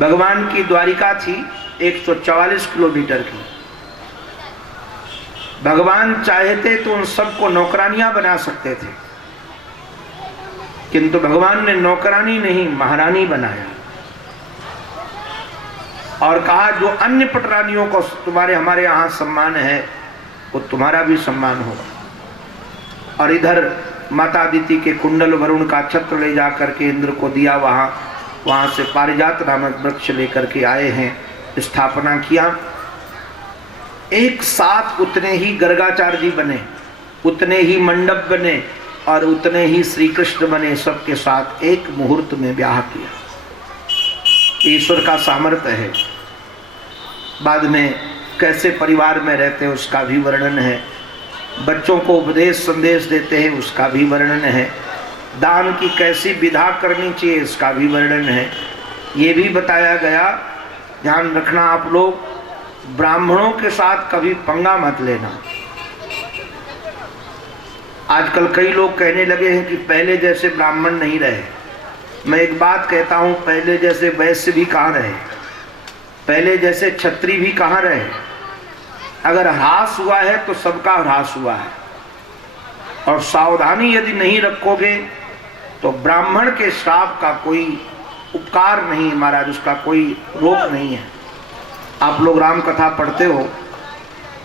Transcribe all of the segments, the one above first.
भगवान की द्वारिका थी 144 किलोमीटर की। भगवान चाहते तो उन सबको नौकरानियां बना सकते थे, किंतु भगवान ने नौकरानी नहीं महारानी बनाया और कहा जो अन्य पटरानियों को तुम्हारे हमारे यहाँ सम्मान है वो तुम्हारा भी सम्मान होगा। और इधर माता अदिति के कुंडल वरुण का छत्र ले जा करके इंद्र को दिया, वहाँ से पारिजात नामक वृक्ष लेकर के आए हैं, स्थापना किया। एक साथ उतने ही गर्गाचार्य जी बने, उतने ही मंडप बने और उतने ही श्री कृष्ण बने, सबके साथ एक मुहूर्त में ब्याह किया। ईश्वर का सामर्थ्य है। बाद में कैसे परिवार में रहते हैं उसका भी वर्णन है, बच्चों को उपदेश संदेश देते हैं उसका भी वर्णन है, दान की कैसी विधा करनी चाहिए इसका भी वर्णन है। ये भी बताया गया, ध्यान रखना आप लोग, ब्राह्मणों के साथ कभी पंगा मत लेना। आजकल कई लोग कहने लगे हैं कि पहले जैसे ब्राह्मण नहीं रहे। मैं एक बात कहता हूँ, पहले जैसे वैश्य भी कहाँ रहे, पहले जैसे क्षत्रिय भी कहाँ रहे। अगर ह्रास हुआ है तो सबका ह्रास हुआ है, और सावधानी यदि नहीं रखोगे तो ब्राह्मण के श्राप का कोई उपकार नहीं महाराज, उसका कोई रोक नहीं है। आप लोग राम कथा पढ़ते हो,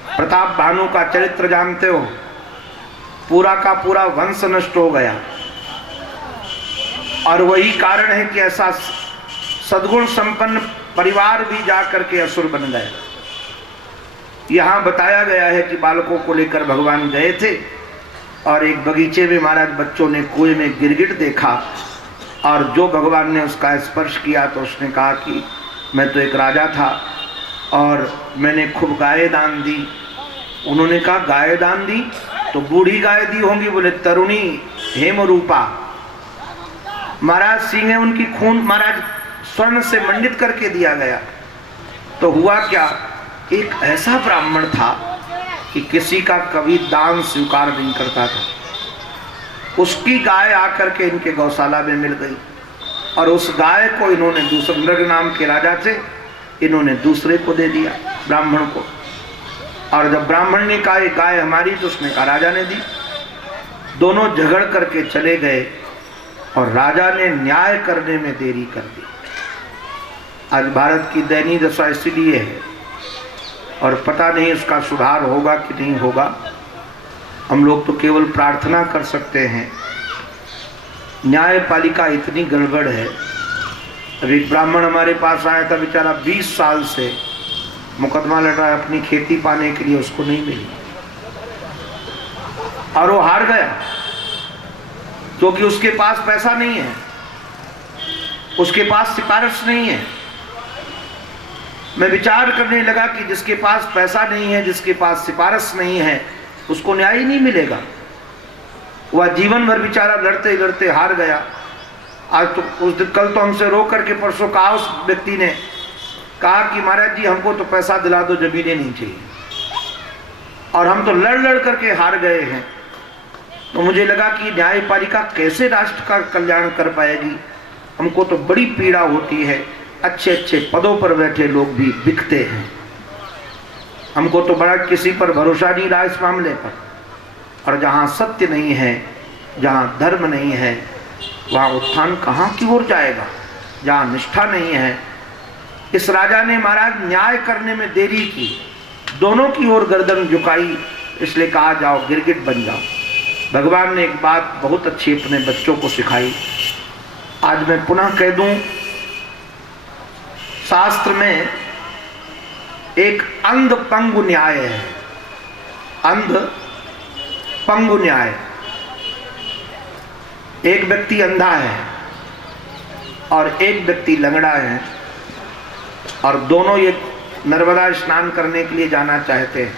प्रताप भानु का चरित्र जानते हो, पूरा का पूरा वंश नष्ट हो गया और वही कारण है कि ऐसा सद्गुण संपन्न परिवार भी जा करके असुर बन गए। यहाँ बताया गया है कि बालकों को लेकर भगवान गए थे और एक बगीचे में महाराज बच्चों ने कुएं में गिरगिट देखा और जो भगवान ने उसका स्पर्श किया तो उसने कहा कि मैं तो एक राजा था और मैंने खूब गाय दान दी। उन्होंने कहा गाय दान दी तो बूढ़ी गाय दी होंगी, बोले तरुणी हेम रूपा। महाराज सिंह उनकी खून महाराज स्वर्ण से मंडित करके दिया गया। तो हुआ क्या, एक ऐसा ब्राह्मण था कि किसी का कभी दान स्वीकार नहीं करता था। उसकी गाय आकर के इनके गौशाला में मिल गई और उस गाय को इन्होंने दूसरे नृग नाम के राजा थे, इन्होंने दूसरे को दे दिया ब्राह्मण को। और जब ब्राह्मण ने कहा ये गाय हमारी, तो उसने कहा राजा ने दी। दोनों झगड़ करके चले गए और राजा ने न्याय करने में देरी कर दी। आज भारत की दयनीय दशा इसलिए है और पता नहीं इसका सुधार होगा कि नहीं होगा। हम लोग तो केवल प्रार्थना कर सकते हैं। न्यायपालिका इतनी गड़बड़ है। अभी ब्राह्मण हमारे पास आया था, बेचारा 20 साल से मुकदमा लड़ रहा है अपनी खेती पाने के लिए, उसको नहीं मिली और वो हार गया क्योंकि उसके पास पैसा नहीं है, उसके पास सिफारिश नहीं है। मैं विचार करने लगा कि जिसके पास पैसा नहीं है, जिसके पास सिफारिश नहीं है, उसको न्याय ही नहीं मिलेगा। वह जीवन भर बेचारा लड़ते लड़ते हार गया। आज तो उस दिन कल तो हमसे रो करके परसों कहा उस व्यक्ति ने, कहा कि महाराज जी हमको तो पैसा दिला दो, जमीनें नहीं चाहिए, और हम तो लड़ लड़ करके हार गए हैं। तो मुझे लगा कि न्यायपालिका कैसे राष्ट्र का कल्याण कर पाएगी। हमको तो बड़ी पीड़ा होती है, अच्छे अच्छे पदों पर बैठे लोग भी बिकते हैं। हमको तो बड़ा किसी पर भरोसा नहीं रहा इस मामले पर। और जहाँ सत्य नहीं है, जहाँ धर्म नहीं है, वहाँ उत्थान कहाँ की ओर जाएगा। जहाँ निष्ठा नहीं है, इस राजा ने महाराज न्याय करने में देरी की, दोनों की ओर गर्दन झुकाई, इसलिए कहा जाओ गिरगिट बन जाओ। भगवान ने एक बात बहुत अच्छी अपने बच्चों को सिखाई। आज मैं पुनः कह दूं, शास्त्र में एक अंध पंगु न्याय है। अंध पंगु न्याय। एक व्यक्ति अंधा है और एक व्यक्ति लंगड़ा है और दोनों ये नर्मदा स्नान करने के लिए जाना चाहते हैं।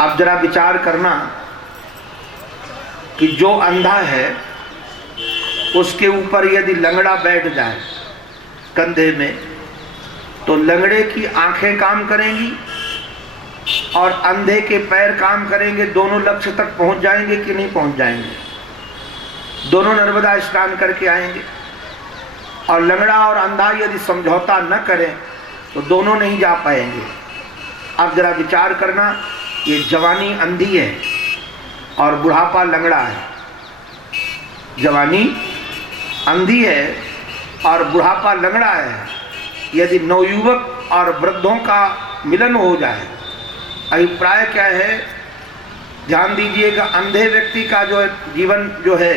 अब जरा विचार करना कि जो अंधा है उसके ऊपर यदि लंगड़ा बैठ जाए कंधे में, तो लंगड़े की आंखें काम करेंगी और अंधे के पैर काम करेंगे। दोनों लक्ष्य तक पहुंच जाएंगे कि नहीं पहुंच जाएंगे? दोनों नर्मदा स्नान करके आएंगे। और लंगड़ा और अंधा यदि समझौता न करें तो दोनों नहीं जा पाएंगे। अब जरा विचार करना, ये जवानी अंधी है और बुढ़ापा लंगड़ा है। जवानी अंधी है और बुढ़ापा लंगड़ा है। यदि नवयुवक और वृद्धों का मिलन हो जाए, अभिप्राय क्या है, ध्यान दीजिएगा, अंधे व्यक्ति का जो जीवन जो है,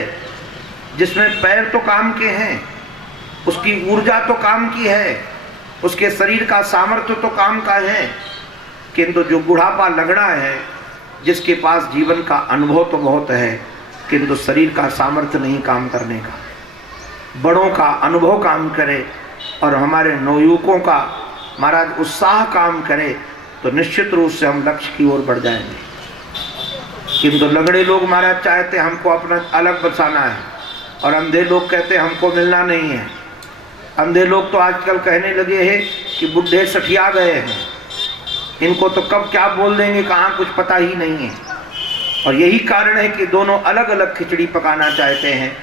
जिसमें पैर तो काम के हैं, उसकी ऊर्जा तो काम की है, उसके शरीर का सामर्थ्य तो काम का है, किंतु जो बुढ़ापा लंगड़ा है, जिसके पास जीवन का अनुभव तो बहुत है किंतु शरीर का सामर्थ्य नहीं काम करने का, बड़ों का अनुभव काम करे और हमारे नवयुवकों का महाराज उत्साह काम करे तो निश्चित रूप से हम लक्ष्य की ओर बढ़ जाएंगे। किंतु लंगड़े लोग महाराज चाहते हमको अपना अलग बचाना है और अंधे लोग कहते हमको मिलना नहीं है। अंधे लोग तो आजकल कहने लगे हैं कि बुढ़े सठिया गए हैं, इनको तो कब क्या बोल देंगे कहाँ कुछ पता ही नहीं है। और यही कारण है कि दोनों अलग अलग खिचड़ी पकाना चाहते हैं।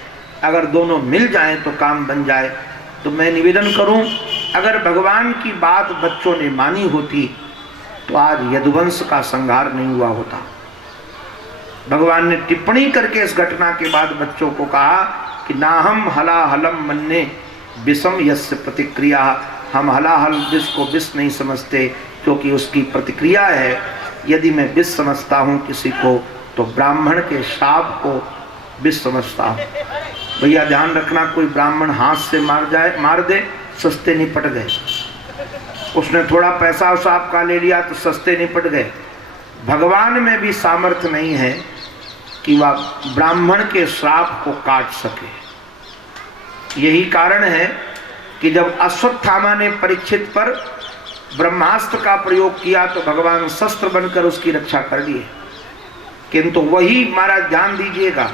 अगर दोनों मिल जाएं तो काम बन जाए। तो मैं निवेदन करूं, अगर भगवान की बात बच्चों ने मानी होती तो आज यदुवंश का संहार नहीं हुआ होता। भगवान ने टिप्पणी करके इस घटना के बाद बच्चों को कहा कि नाहम हलाहलम मन्ने विषम यस्य प्रतिक्रिया, हम हलाहल विष को विष नहीं समझते क्योंकि उसकी प्रतिक्रिया है। यदि मैं विष समझता हूँ किसी को तो ब्राह्मण के शाप को विष समझता हूँ। भैया ध्यान रखना, कोई ब्राह्मण हाथ से मार दे, सस्ते निपट गए। उसने थोड़ा पैसा साहब का ले लिया तो सस्ते निपट गए। भगवान में भी सामर्थ्य नहीं है कि वह ब्राह्मण के श्राप को काट सके। यही कारण है कि जब अश्वत्थामा ने परीक्षित पर ब्रह्मास्त्र का प्रयोग किया तो भगवान शस्त्र बनकर उसकी रक्षा कर लिए। किंतु वही महाराज ध्यान दीजिएगा,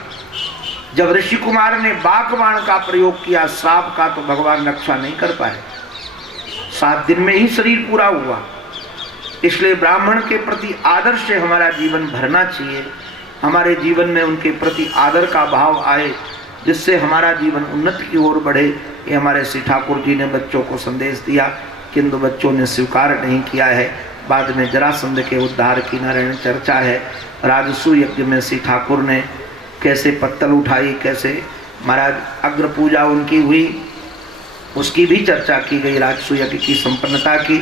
जब ऋषि कुमार ने बाकबाण का प्रयोग किया श्राप का तो भगवान रक्षा नहीं कर पाए। 7 दिन में ही शरीर पूरा हुआ। इसलिए ब्राह्मण के प्रति आदर से हमारा जीवन भरना चाहिए। हमारे जीवन में उनके प्रति आदर का भाव आए जिससे हमारा जीवन उन्नति की ओर बढ़े। ये हमारे श्री ठाकुर जी ने बच्चों को संदेश दिया किंतु बच्चों ने स्वीकार नहीं किया है। बाद में जरासंध के उद्धार की नारायण चर्चा है। राजसू यज्ञ में श्री ठाकुर ने कैसे पत्तल उठाई, कैसे महाराज अग्र पूजा उनकी हुई, उसकी भी चर्चा की गई। राजसू यज्ञ की संपन्नता की,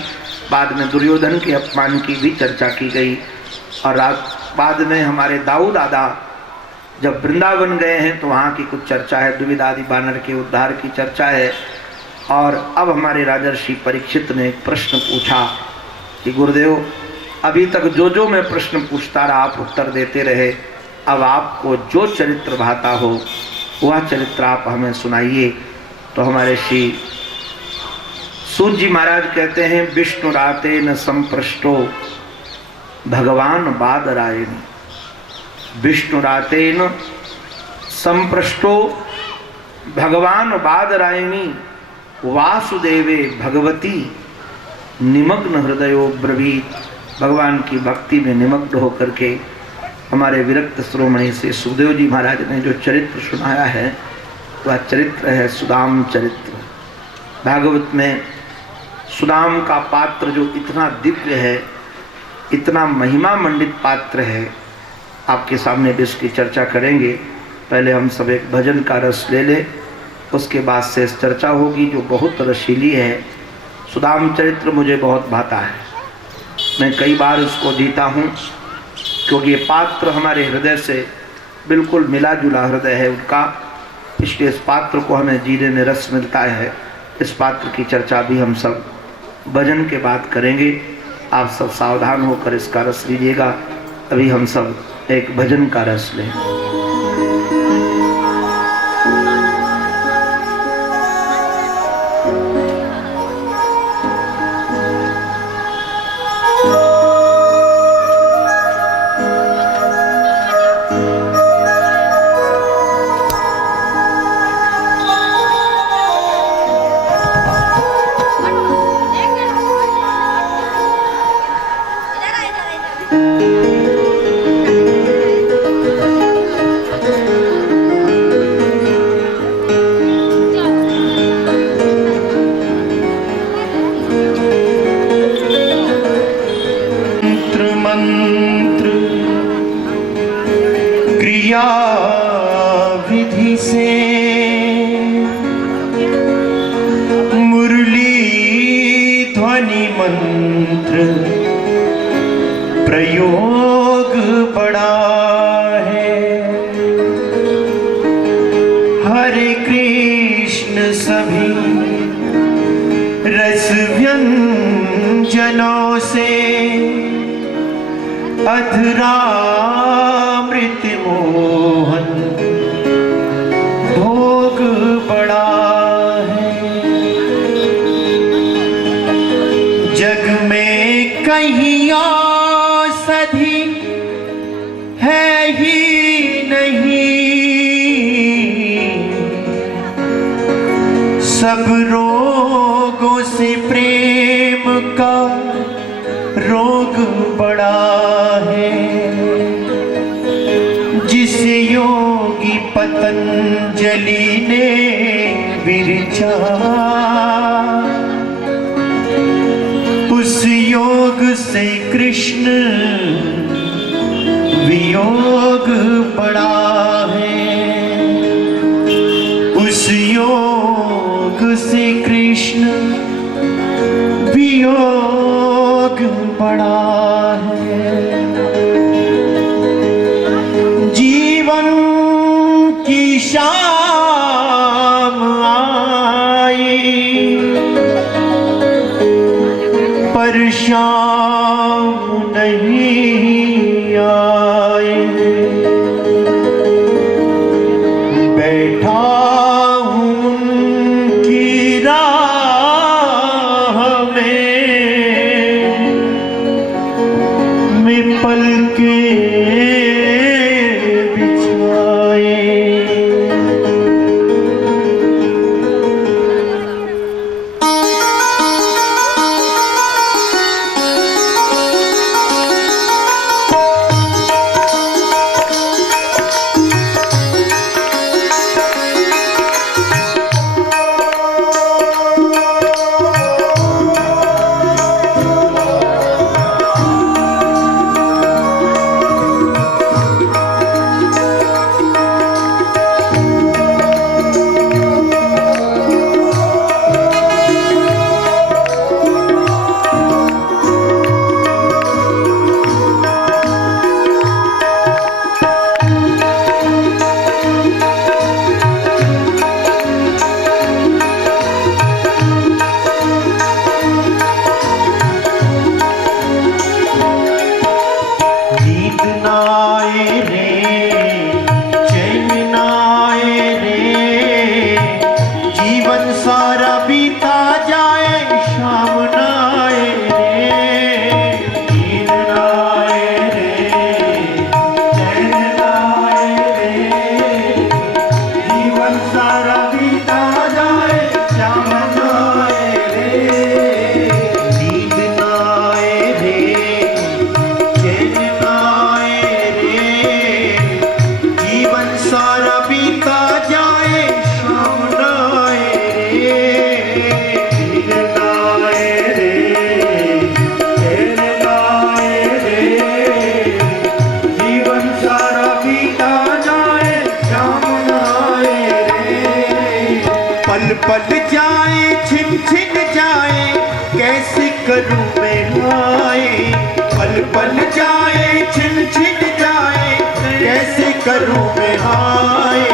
बाद में दुर्योधन के अपमान की भी चर्चा की गई। और बाद में हमारे दाऊ दादा जब वृंदावन गए हैं तो वहाँ की कुछ चर्चा है। द्विविदादि बानर के उद्धार की चर्चा है। और अब हमारे राजर्षि परीक्षित ने एक प्रश्न पूछा कि गुरुदेव अभी तक जो मैं प्रश्न पूछता रहा आप उत्तर देते रहे, अब आपको जो चरित्र भाता हो वह चरित्र आप हमें सुनाइए। तो हमारे श्री सूत जी महाराज कहते हैं, विष्णु राते न संप्रष्टो भगवान बादरायण, विष्णु राते न संप्रष्टो भगवान बादरायणी, वासुदेवे भगवती निमग्न हृदयो ब्रवीत। भगवान की भक्ति में निमग्न होकर के हमारे विरक्त श्रोमणी से सुखदेव जी महाराज ने जो चरित्र सुनाया है वह चरित्र है सुदाम चरित्र। भागवत में सुदाम का पात्र जो इतना दिव्य है, इतना महिमा मंडित पात्र है, आपके सामने भी इसकी चर्चा करेंगे। पहले हम सब एक भजन का रस ले लें, उसके बाद से चर्चा होगी जो बहुत रसीली है। सुदाम चरित्र मुझे बहुत भाता है, मैं कई बार इसको जीता हूँ क्योंकि ये पात्र हमारे हृदय से बिल्कुल मिला जुला हृदय है उनका, इसलिए इस पात्र को हमें जीने में रस मिलता है। इस पात्र की चर्चा भी हम सब भजन के बाद करेंगे। आप सब सावधान होकर इसका रस लीजिएगा। अभी हम सब एक भजन का रस लें। मणि मंत्र प्रयोग बड़ा है। हरे कृष्ण सभी रस व्यंजनों से अधरामृत मोहन भोग बड़ा है। जग में कहीं औषधि है ही नहीं, सब रोगों से प्रेम का रोग बड़ा है। जिस योगी पतंजलि ने विरचा, उस योग से कृष्ण वियोग बड़ा है। उस योग से कृष्ण वियोग बड़ा है। जीवन की शाम आई पर शाम नहीं आई। बैठा हूँ उनकी राह में, मैं पलके बिछाए। पल जाए छिन छिन जाए कैसे करूं मैं हाय। पल पल जाए छिन छिन जाए कैसे करूं मैं हाय।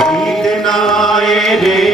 नींद ना आए रे